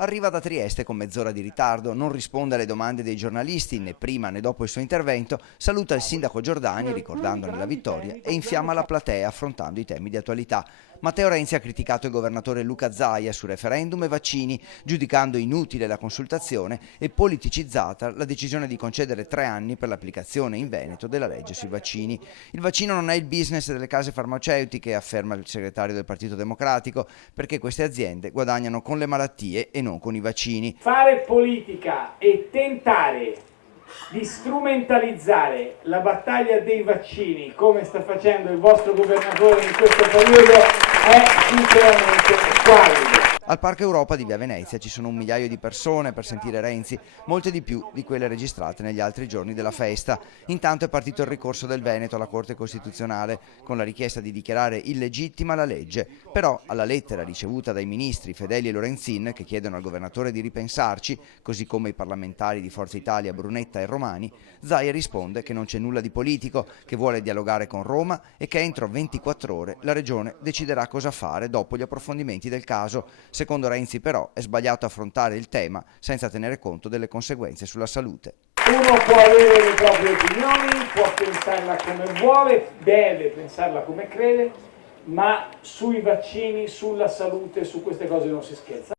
Arriva da Trieste con mezz'ora di ritardo, non risponde alle domande dei giornalisti né prima né dopo il suo intervento, saluta il sindaco Giordani ricordandone la vittoria e infiamma la platea affrontando i temi di attualità. Matteo Renzi ha criticato il governatore Luca Zaia su referendum e vaccini, giudicando inutile la consultazione e politicizzata la decisione di concedere 3 anni per l'applicazione in Veneto della legge sui vaccini. Il vaccino non è il business delle case farmaceutiche, afferma il segretario del Partito Democratico, perché queste aziende guadagnano con le malattie e non con i vaccini. Fare politica e tentare di strumentalizzare la battaglia dei vaccini, come sta facendo il vostro governatore in questo periodo, è sinceramente squallido. Al Parco Europa di Via Venezia ci sono 1 migliaio di persone per sentire Renzi, molte di più di quelle registrate negli altri giorni della festa. Intanto è partito il ricorso del Veneto alla Corte Costituzionale con la richiesta di dichiarare illegittima la legge. Però alla lettera ricevuta dai ministri Fedeli e Lorenzin, che chiedono al governatore di ripensarci, così come i parlamentari di Forza Italia Brunetta e Romani, Zaia risponde che non c'è nulla di politico, che vuole dialogare con Roma e che entro 24 ore la Regione deciderà cosa fare dopo gli approfondimenti del caso. Secondo Renzi però è sbagliato affrontare il tema senza tenere conto delle conseguenze sulla salute. Uno può avere le proprie opinioni, può pensarla come vuole, deve pensarla come crede, ma sui vaccini, sulla salute, su queste cose non si scherza.